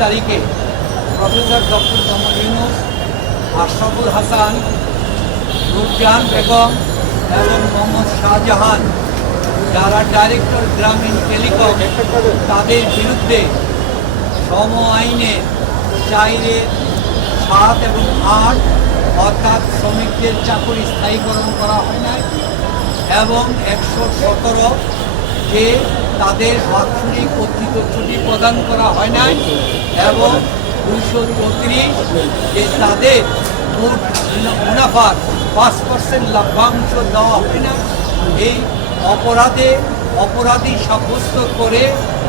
তারিখে professor doctor Mohammad Yunus, Ashraful Hasan, রূপজাহান Begum এবং মোহাম্মদ শাহজাহান, যারা ডাইরেক্টর গ্রামীণ টেলিকম, তাদের বিরুদ্ধে শ্রম আইনে 4, 7 এবং 8 অর্থাৎ শ্রমিকদের চাকরি স্থায়ীকরণ করা হয় নাই এবং 117 যে তাদের বাৎসরিক অর্থিত ছুটি প্রদান করা হয় নাই এবং 234 যে তাদের মোট মুনাফার 5% লভ্যাংশ দেওয়া হয় না। এই অপরাধী সাব্যস্ত করে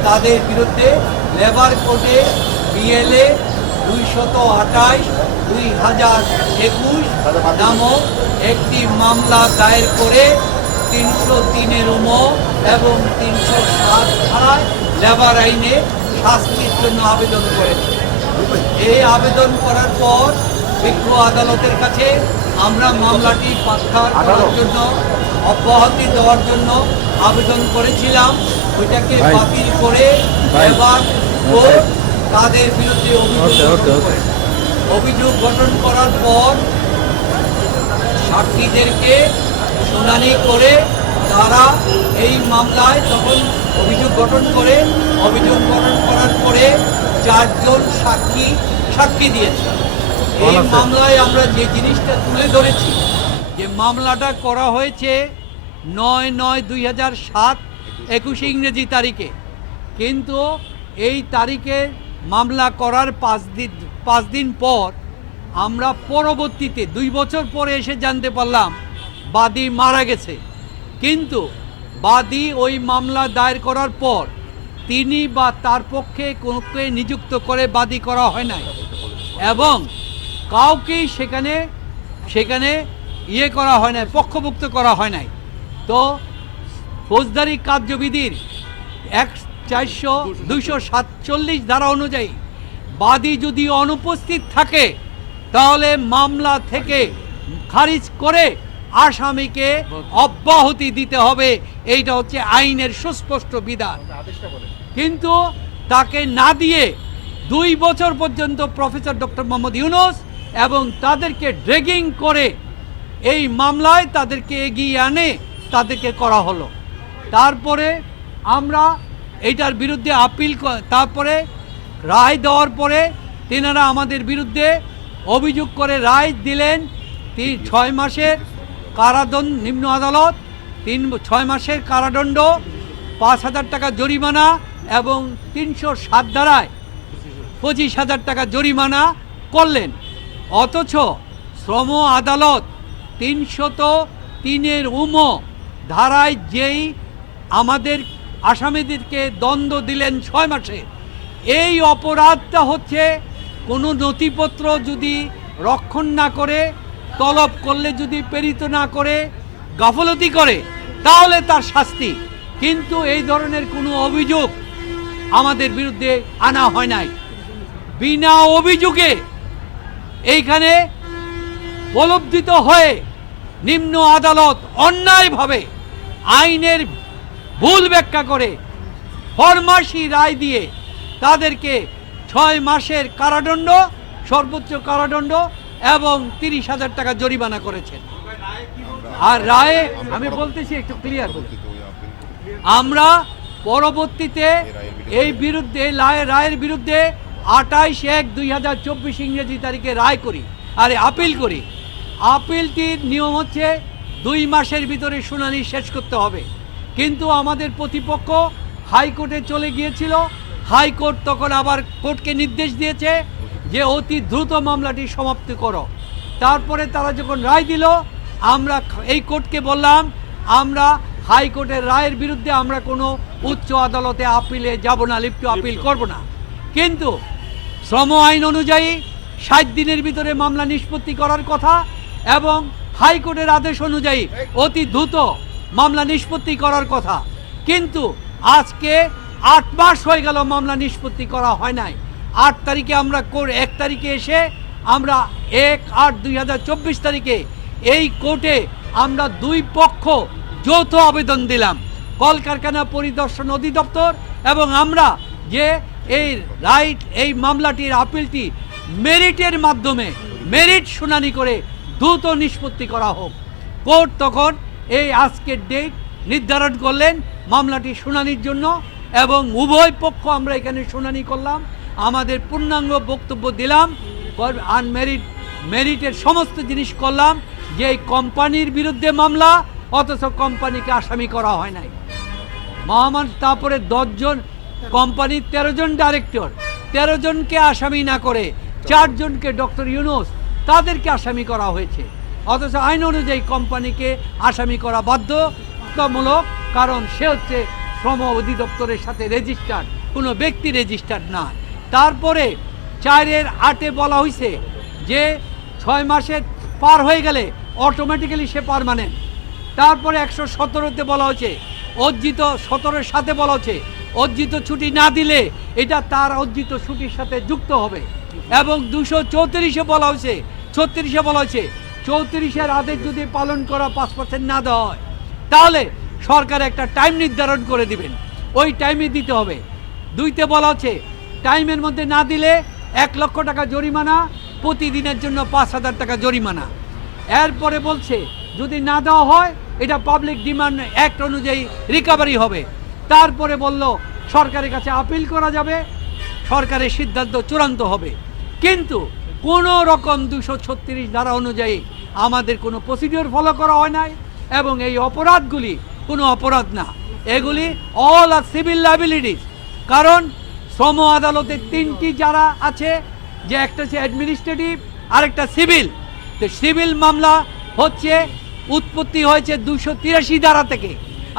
তাদের বিরুদ্ধে লেবার কোডে BLA 228/2021 নামক একটি মামলা দায়ের করে 303 এবং 307 ধারায় লেবার আইনে শাস্তির জন্য আবেদন করেছে। এই আবেদন করার পর বিজ্ঞ আদালতের কাছে আমরা মামলাটি প্রত্যাহার করার জন্য, অব্যাহতি দেওয়ার জন্য আবেদন করেছিলাম। ওইটাকে বাতিল করে এবার কোর্ট তাদের বিরুদ্ধে অভিযোগ গঠন করার পর সাক্ষীদেরকে শুনানি করে তারা এই মামলায় তখন অভিযোগ গঠন করার পরে 4 জন সাক্ষী দিয়েছে। এই মামলায় আমরা যে জিনিসটা তুলে ধরেছি, যে মামলাটা করা হয়েছে 9/9/2007 21 ইংরেজি তারিখে, কিন্তু এই তারিখে মামলা করার 5 দিন পর আমরা পরবর্তীতে 2 বছর পরে এসে জানতে পারলাম বাদী মারা গেছে। কিন্তু বাদী ওই মামলা দায়ের করার পর তিনি বা তার পক্ষে কাউকে নিযুক্ত করে বাদী করা হয় নাই এবং কাউকেই সেখানে করা হয় নাই, পক্ষভুক্ত করা হয় নাই। তো ফৌজদারি কার্যবিধির 247 ধারা অনুযায়ী বাদী যদি অনুপস্থিত থাকে তাহলে মামলা থেকে খারিজ করে আসামিকে অব্যাহতি দিতে হবে। এইটা হচ্ছে আইনের সুস্পষ্ট বিধান। কিন্তু তাকে না দিয়ে 2 বছর পর্যন্ত প্রফেসর ডক্টর মোহাম্মদ ইউনূস এবং তাদেরকে ড্রেগিং করে এই মামলায় তাদেরকে এগিয়ে আনে তাদেরকে করা হলো। তারপরে আমরা এইটার বিরুদ্ধে আপিল, তারপরে রায় দেওয়ার পরে তেনারা আমাদের বিরুদ্ধে অভিযোগ করে রায় দিলেন 6 মাসের কারাদণ্ড, নিম্ন আদালত 6 মাসের কারাদণ্ড, 5,000 টাকা জরিমানা এবং 307 ধারায় 25,000 টাকা জরিমানা করলেন। অথচ শ্রম আদালত 303 ধারায় যেই আমাদের আসামিদেরকে দণ্ড দিলেন 6 মাসে, এই অপরাধটা হচ্ছে কোনো নথিপত্র যদি রক্ষণ না করে, তলব করলে যদি প্রেরিত না করে, গাফলতি করে, তাহলে তার শাস্তি। কিন্তু এই ধরনের কোনো অভিযোগ আমাদের বিরুদ্ধে আনা হয় নাই। বিনা অভিযোগে এইখানে প্রলব্ধিত হয়ে নিম্ন আদালত অন্যায়ভাবে আইনের ভুল ব্যাখ্যা করে ফরমাসি রায় দিয়ে তাদেরকে 6 মাসের কারাদণ্ড, সর্বোচ্চ কারাদণ্ড এবং 30,000 টাকা জরিমানা করেছেন। আর রায়ে আমি বলতেছি একটু ক্লিয়ার বলি, আমরা পরবর্তীতে এই বিরুদ্ধে রায়ের বিরুদ্ধে 28/1/2024 ইংরেজি তারিখে রায় করি, আপিল করি। আপিলটির নিয়ম হচ্ছে 2 মাসের ভিতরে শুনানি শেষ করতে হবে। কিন্তু আমাদের প্রতিপক্ষ হাইকোর্টে চলে গিয়েছিল। হাইকোর্ট তখন আবার কোর্টকে নির্দেশ দিয়েছে যে অতি দ্রুত মামলাটি সমাপ্ত করো। তারপরে তারা যখন রায় দিল, আমরা এই কোর্টকে বললাম আমরা হাইকোর্টের রায়ের বিরুদ্ধে আমরা কোনো উচ্চ আদালতে আপিলে যাব না, লিপ্ট আপিল করব না। কিন্তু শ্রম আইন অনুযায়ী 60 দিনের ভিতরে মামলা নিষ্পত্তি করার কথা এবং হাইকোর্টের আদেশ অনুযায়ী অতি দ্রুত মামলা নিষ্পত্তি করার কথা। কিন্তু আজকে 8 মাস হয়ে গেল মামলা নিষ্পত্তি করা হয় নাই। 8 তারিখে আমরা 1 তারিখে এসে আমরা 1/8/2024 তারিখে এই কোর্টে আমরা 2 পক্ষ যৌথ আবেদন দিলাম, কলকারখানা পরিদর্শন অধিদপ্তর এবং আমরা, যে এই রাইট এই মামলাটির আপিলটি মেরিটের মাধ্যমে মেরিট শুনানি করে দ্রুত নিষ্পত্তি করা হোক। কোর্ট তখন এই আজকের ডেট নির্ধারণ করলেন মামলাটি শুনানির জন্য, এবং উভয় পক্ষ আমরা এখানে শুনানি করলাম, আমাদের পূর্ণাঙ্গ বক্তব্য দিলাম, মেরিটের সমস্ত জিনিস করলাম, যে এই কোম্পানির বিরুদ্ধে মামলা, অথচ কোম্পানিকে আসামি করা হয় নাই। মহামান তারপরে 10 জন কোম্পানির 13 জন ডাইরেক্টর, 13 জনকে আসামি না করে 4 জনকে ডক্টর ইউনূস তাদেরকে আসামি করা হয়েছে, অথচ আইন অনুযায়ী কোম্পানিকে আসামি করা বাধ্যতামূলক, কারণ সে হচ্ছে শ্রম অধিদপ্তরের সাথে রেজিস্টার্ড, কোনো ব্যক্তি রেজিস্টার্ড না। তারপরে 4-8 বলা হয়েছে যে 6 মাসে পার হয়ে গেলে অটোমেটিক্যালি সে পার্মানেন্ট। তারপরে 117-তে বলা হয়েছে অর্জিত, 17-এর সাথে বলা হচ্ছে অর্জিত ছুটি না দিলে এটা তার অর্জিত ছুটির সাথে যুক্ত হবে, এবং 234-এ বলা হয়েছে, 36-এ বলা হয়েছে 34-এর আদেশ যদি পালন করা 5% না দেওয়া হয় তাহলে সরকার একটা টাইম নির্ধারণ করে দিবেন, ওই টাইমে দিতে হবে। 2-তে বলা হচ্ছে টাইমের মধ্যে না দিলে 1 লক্ষ টাকা জরিমানা, প্রতিদিনের জন্য 5,000 টাকা জরিমানা। এরপরে বলছে যদি না দেওয়া হয় এটা পাবলিক ডিমান্ড অ্যাক্ট অনুযায়ী রিকভারি হবে। তারপরে বলল সরকারের কাছে আপিল করা যাবে, সরকারের সিদ্ধান্ত চূড়ান্ত হবে। কিন্তু কোনো রকম 236 ধারা অনুযায়ী আমাদের কোনো প্রসিডিওর ফলো করা হয় নাই, এবং এই অপরাধগুলি কোনো অপরাধ না, এগুলি অল আর সিভিল লাইবিলিটিস। কারণ শ্রম আদালতে 3টি যারা আছে, যে একটা হচ্ছে অ্যাডমিনিস্ট্রেটিভ, আরেকটা সিভিল। তো সিভিল মামলা হচ্ছে উৎপত্তি হয়েছে 283 ধারা থেকে,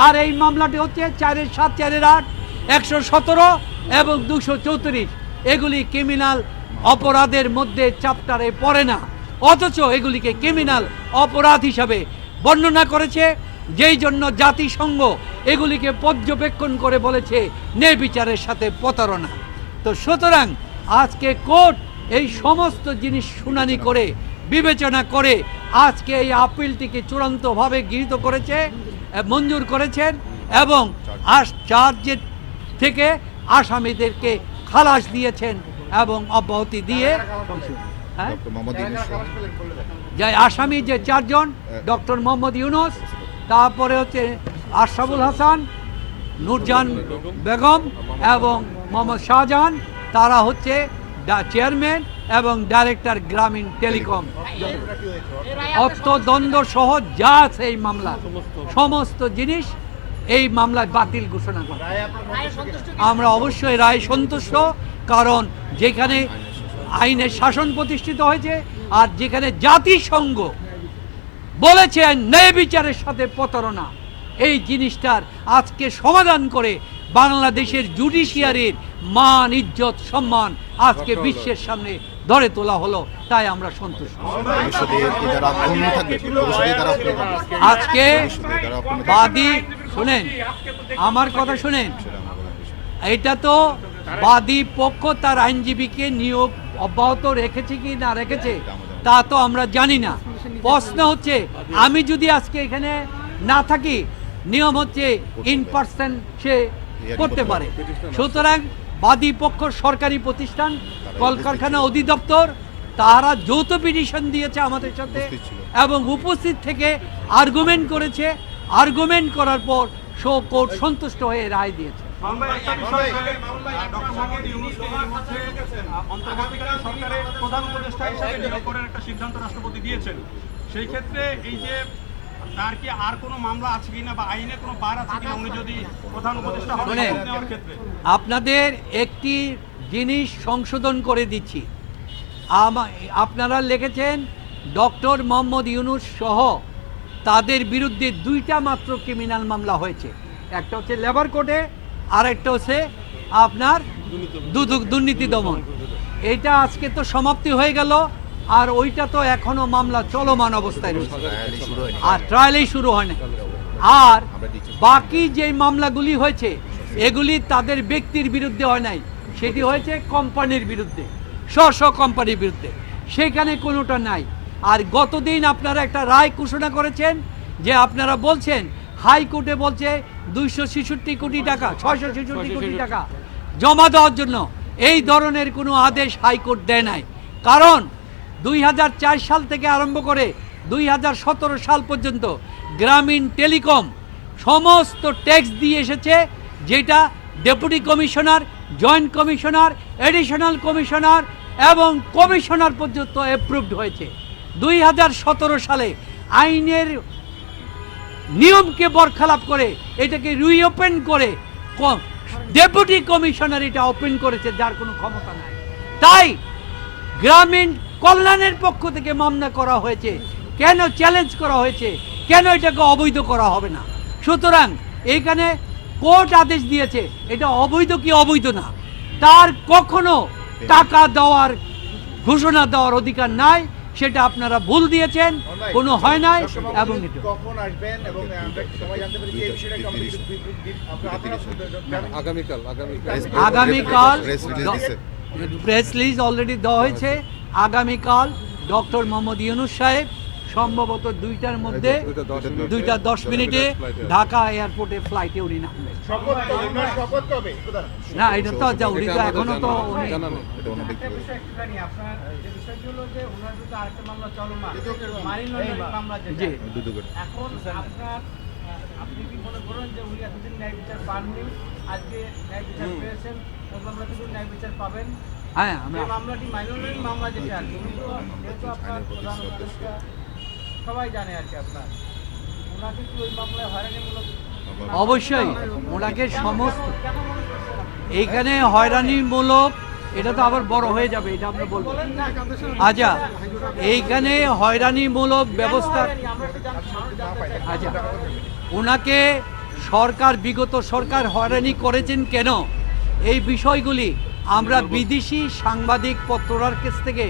আর এই মামলাটি হচ্ছে 4-7, 4-8, 117 এবং 234। এগুলি ক্রিমিনাল অপরাধের মধ্যে চ্যাপ্টারে পড়ে না, অথচ এগুলিকে ক্রিমিনাল অপরাধ হিসাবে বর্ণনা করেছে, যেই জন্য জাতিসংঘ এগুলিকে পর্যবেক্ষণ করে বলেছে ন্যায়বিচারের সাথে প্রতারণা। তো সুতরাং আজকে কোর্ট এই সমস্ত জিনিস শুনানি করে বিবেচনা করে আজকে এই আপিলটিকে চূড়ান্তভাবে গৃহীত করেছে, মঞ্জুর করেছেন, এবং চার্জের থেকে আসামিদেরকে খালাস দিয়েছেন, এবং অব্যাহতি দিয়ে যে আসামি যে 4 জন, ডক্টর মোহাম্মদ ইউনূস, তারপরে হচ্ছে আশরাফুল হাসান, নূরজাহান বেগম এবং মোহাম্মদ শাহজাহান, তারা হচ্ছে চেয়ারম্যান এবং ডাইরেক্টর গ্রামীণ টেলিকম। অর্থদণ্ড সহ যা আছে এই মামলা, সমস্ত জিনিস এই মামলায় বাতিল ঘোষণা করা। আমরা অবশ্যই রায় সন্তুষ্ট, কারণ যেখানে আইনের শাসন প্রতিষ্ঠিত হয়েছে, আর যেখানে জাতিসংঘ বলেছে ন্যায় বিচারের সাথে প্রতারণা, এই জিনিসটার আজকে সমাধান করে বাংলাদেশের জুডিশিয়ারির মান, ইজ্জত, সম্মান আজকে বিশ্বের সামনে ধরে তোলা হলো, তাই আমরা সন্তুষ্ট। আজকে বাদী শুনেন, আমার কথা শুনেন, এটা তো বাদী পক্ষ তার আইনজীবীকে নিয়োগ অব্যাহত রেখেছে কি না রেখেছে তা তো আমরা জানি না। প্রশ্ন হচ্ছে আমি যদি আজকে এখানে না থাকি, নিয়ম হচ্ছে ইন পার্সন সে করতে পারে। সুতরাং বাদী পক্ষ সরকারি প্রতিষ্ঠান, কলকারখানা অধিদপ্তর, তারা যৌথ পিটিশন দিয়েছে আমাদের সাথে, এবং উপস্থিত থেকে আর্গুমেন্ট করেছে। আর্গুমেন্ট করার পর কোর্ট সন্তুষ্ট হয়ে রায় দিয়েছে। রাষ্ট্রপতি দিয়েছেন, সেই ক্ষেত্রে এই যে তার কি আর কোনো মামলা আছে কিনা বা আইনে কোনো বার আছে কিনা, উনি যদি প্রধান উপদেষ্টা হন নেওয়ার ক্ষেত্রে? আপনাদের একটি জিনিস সংশোধন করে দিচ্ছি। আপনারা লিখেছেন ডক্টর মোহাম্মদ ইউনূস সহ তাদের বিরুদ্ধে 2টা মাত্র ক্রিমিনাল মামলা হয়েছে, একটা হচ্ছে লেবার কোর্টে, আর একটা হচ্ছে আপনার দুর্নীতি দমন। এইটা আজকে তো সমাপ্তি হয়ে গেল, আর ওইটা তো এখনো মামলা চলমান অবস্থায় রয়েছে, আর ট্রায়ালই শুরু হয় না। আর বাকি যে মামলাগুলি হয়েছে এগুলি তাদের ব্যক্তির বিরুদ্ধে হয় নাই, সেটি হয়েছে কোম্পানির বিরুদ্ধে, স্ব কোম্পানির বিরুদ্ধে, সেখানে কোনোটা নাই। আর গতদিন আপনারা একটা রায় ঘোষণা করেছেন, যে আপনারা বলছেন হাইকোর্টে বলছে 266 কোটি টাকা, 666 কোটি টাকা, জমা দেওয়ার জন্য এই ধরনের কোনো আদেশ হাইকোর্ট দেয় নাই। কারণ 2004 সাল থেকে আরম্ভ করে 2017 সাল পর্যন্ত গ্রামীণ টেলিকম সমস্ত ট্যাক্স দিয়ে এসেছে, যেটা deputy commissioner, joint commissioner, additional commissioner এবং কমিশনার পর্যন্ত অ্যাপ্রুভড হয়েছে। 2017 সালে আইনের নিয়মকে বরখেলাপ করে এটাকে রিওপেন করে ডেপুটি কমিশনার এটা ওপেন করেছে, যার কোনো ক্ষমতা নাই। তাই গ্রামীণ কল্যাণের পক্ষ থেকে মামলা করা হয়েছে। কেন চ্যালেঞ্জ করা হয়েছে? কেন এটাকে অবৈধ করা হবে না? সুতরাং এইখানে কোর্ট আদেশ দিয়েছে, এটা অবৈধ কি অবৈধ না, তার কখনো টাকা দেওয়ার ঘোষণা দেওয়ার অধিকার নাই। সেটা আপনারা ভুল দিয়েছেন, কোনো হয় নাই। এবং এটা কখন আসবেন এবং আমরা সবাই জানতে পারি যে এই বিষয়টা আগামীকাল প্রেস রিলিজ অলরেডি দেওয়া হয়েছে। আগামীকাল ডক্টর মোহাম্মদ ইউনূস সাহেব সম্ভবত 2টার মধ্যে 2:10 ঢাকা এয়ারপোর্টে ফ্লাইটে উনি নামবেন। শপথ কবে? না, এটা তো যা উনি তো এখনো তো উনি জি এখন আপনি কি মনে করেন যে উনি এতদিন ন্যায় বিচার পাননি, আজকে ন্যায় বিচার পেয়েছেন, ওই মামলাটি ন্যায় বিচার পাবেন? হ্যাঁ, আমরা এই মামলাটি মাইনরিটি মামলা যেটা আর কি, যেহেতু আপনার প্রধান উপদেষ্টা সবাই জানে আর কি, আপনার ওনাকে কি ওই মামলায় হয়রানিমূলক অবশ্যই ওনাকে সমস্ত কেন মনে করছেন আপনি? এইখানে হয়রানিমূলক, এটা তো আবার বড় হয়ে যাবে, এটা আপনি বলবেন। আচ্ছা, এইখানে হয়রানিমূলক ব্যবস্থা, আমরা একটু জানতে চাই। আচ্ছা, ওনাকে সরকার, বিগত সরকার হয়রানি করেছেন কেন, এই বিষয়গুলি আমরা বিদেশি সাংবাদিক পত্ররার কাছ থেকে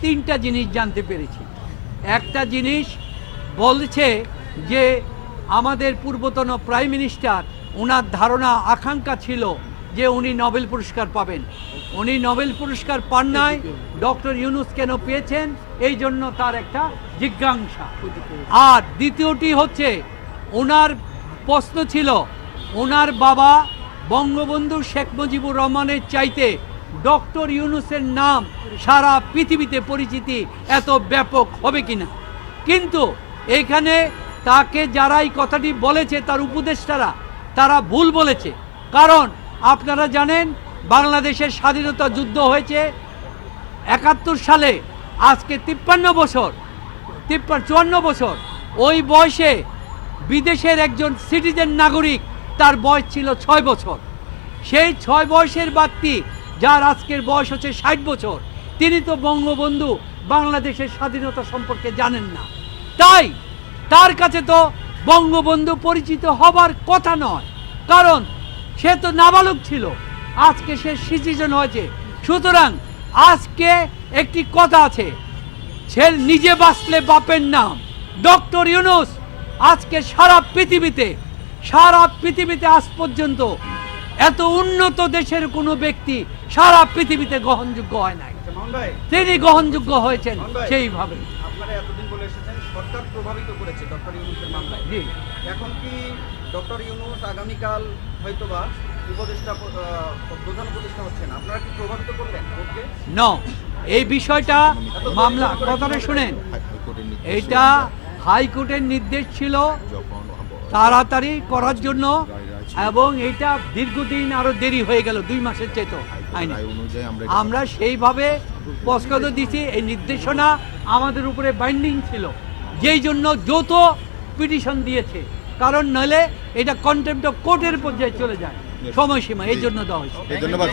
3টা জিনিস জানতে পেরেছি। একটা জিনিস বলছে যে আমাদের পূর্বতন প্রাইম মিনিস্টার, ওনার ধারণা আকাঙ্ক্ষা ছিল যে উনি নোবেল পুরস্কার পাবেন। উনি নোবেল পুরস্কার পান নাই, ডক্টর ইউনূস কেন পেয়েছেন, এই জন্য তার একটা জিজ্ঞাসা। আর দ্বিতীয়টি হচ্ছে ওনার প্রশ্ন ছিল, ওনার বাবা বঙ্গবন্ধু শেখ মুজিবুর রহমানের চাইতে ডক্টর ইউনূসের নাম সারা পৃথিবীতে পরিচিতি এত ব্যাপক হবে কিনা। কিন্তু এখানে তাকে যারা এই কথাটি বলেছে, তার উপদেষ্টারা, তারা ভুল বলেছে। কারণ আপনারা জানেন বাংলাদেশের স্বাধীনতা যুদ্ধ হয়েছে 71 সালে, আজকে 53 বছর, 54 বছর। ওই বয়সে বিদেশের একজন সিটিজেন নাগরিক, তার বয়স ছিল 6 বছর। সেই 6 বয়সের ব্যক্তি, যার আজকের বয়স হচ্ছে 60 বছর, তিনি তো বঙ্গবন্ধু বাংলাদেশের স্বাধীনতা সম্পর্কে জানেন না। তাই তার কাছে তো বঙ্গবন্ধু পরিচিত হবার কথা নয়, কারণ সে তো নাবালক ছিল, আজকে সে সিটিজেন হয়েছে। সুতরাং আজকে একটি কথা আছে, ছেলে নিজে বাঁচলে বাপের নাম। ডক্টর ইউনূস আজকে সারা পৃথিবীতে আজ পর্যন্ত এত উন্নত দেশের কোনো ব্যক্তি সারা পৃথিবীতে গ্রহণযোগ্য হয় নাই, মোহন ভাই, তিনি গ্রহণযোগ্য হয়েছেন সেইভাবে। আপনারা এতদিন বলে এসেছেন সরকার প্রভাবিত করেছে ডক্টর ইউনূসের মামলায়। জি, এখন কি ডক্টর ইউনূস আগামীকাল হয়তোবা প্রধান উপদেষ্টা হচ্ছেন, আপনারা কি প্রভাবিত করলেন কোর্টকে? ন এই বিষয়টা মামলা কথাটা শুনেন, এইটা হাইকোর্টের নির্দেশ ছিল তাড়াতাড়ি করার জন্য, এবং এইটা দীর্ঘদিন আরো দেরি হয়ে গেল, 2 মাসের চেয়ে আইনে। আমরা সেইভাবে পস্কত দিছি, এই নির্দেশনা আমাদের উপরে বাইন্ডিং ছিল, যেই জন্য যৌথ পিটিশন দিয়েছে। কারণ নইলে এটা কন্টেম্পট অফ কোর্টের পর্যায়ে চলে যায় সময়সীমা, এই জন্য দেওয়া হয়েছে। ধন্যবাদ।